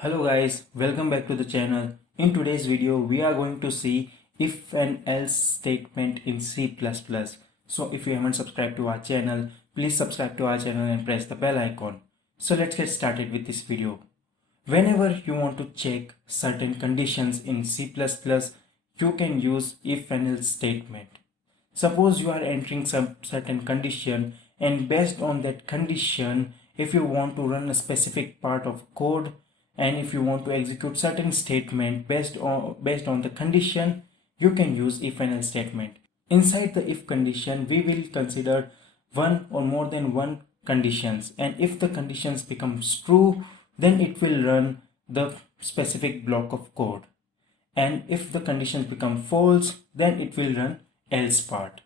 Hello guys, welcome back to the channel. In today's video, we are going to see if and else statement in C++. So if you haven't subscribed to our channel, please subscribe to our channel and press the bell icon. So let's get started with this video. Whenever you want to check certain conditions in C++, you can use if and else statement. Suppose you are entering some certain condition, and based on that condition, if you want to run a specific part of code, and if you want to execute certain statement based on the condition, you can use if and else statement. Inside the if condition, we will consider one or more than one conditions, and if the conditions becomes true, then it will run the specific block of code, and if the conditions become false, then it will run else part.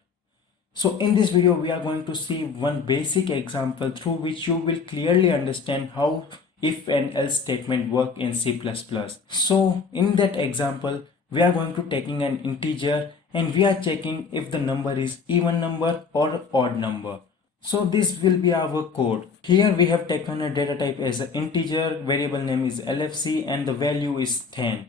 So in this video, we are going to see one basic example through which you will clearly understand how if and else statement work in C++. So in that example, we are going to taking an integer and we are checking if the number is even number or odd number. So this will be our code. Here we have taken a data type as an integer, variable name is LFC, and the value is 10.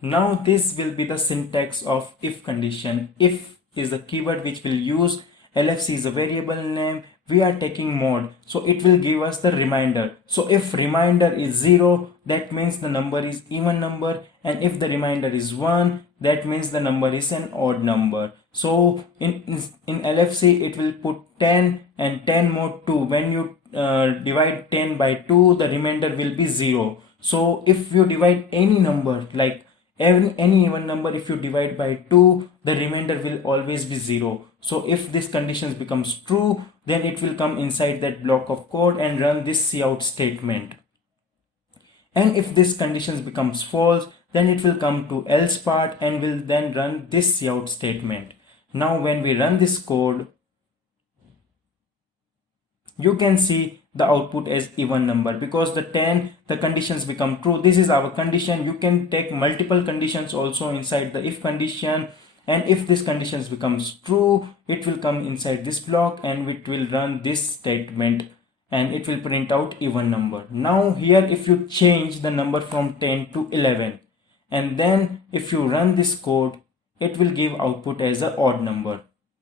Now this will be the syntax of if condition. If is the keyword which we'll use, LFC is a variable name, we are taking mod, so it will give us the reminder. So if reminder is 0, that means the number is even number, and if the reminder is 1, that means the number is an odd number. So in LFC it will put 10 and 10 more 2. When you divide 10 by 2, the remainder will be 0. So if you divide any number, like any even number, if you divide by 2, the remainder will always be 0. So if this conditions becomes true, then it will come inside that block of code and run this cout statement. And if this conditions becomes false, then it will come to else part and will then run this cout statement. Now when we run this code, you can see the output as even number because the conditions become true. This is our condition. You can take multiple conditions also inside the if condition, and if this conditions becomes true, it will come inside this block and it will run this statement and it will print out even number. Now here if you change the number from 10 to 11 and then if you run this code, it will give output as an odd number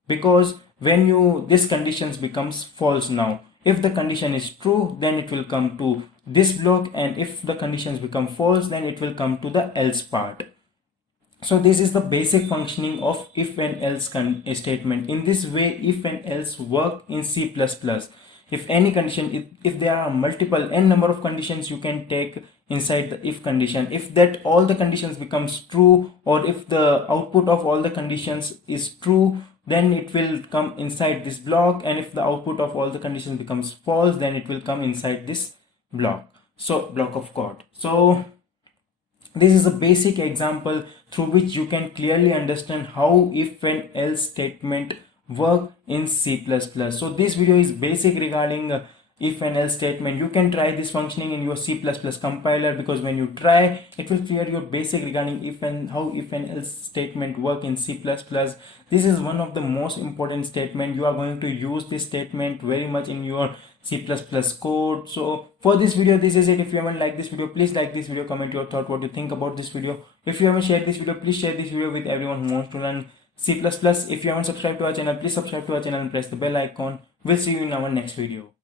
because when this conditions becomes false. Now if the condition is true, then it will come to this block, and if the conditions become false, then it will come to the else part. So this is the basic functioning of if and else statement. In this way, if and else work in C++. If any condition, if there are multiple n number of conditions, you can take inside the if condition. If that all the conditions becomes true, or if the output of all the conditions is true, then it will come inside this block, and if the output of all the conditions becomes false, then it will come inside this block. So block of code. So this is a basic example through which you can clearly understand how if and else statement work in C++. So this video is basic regarding if and else statement. You can try this functioning in your C++ compiler, because when you try, it will clear your basic regarding how if and else statement work in C++. This is one of the most important statement. You are going to use this statement very much in your C++ code. So for this video, this is it. If you haven't liked this video, please like this video, comment your thought, what you think about this video. If you haven't shared this video, please share this video with everyone who wants to learn C++. If you haven't subscribed to our channel, please subscribe to our channel and press the bell icon. We'll see you in our next video.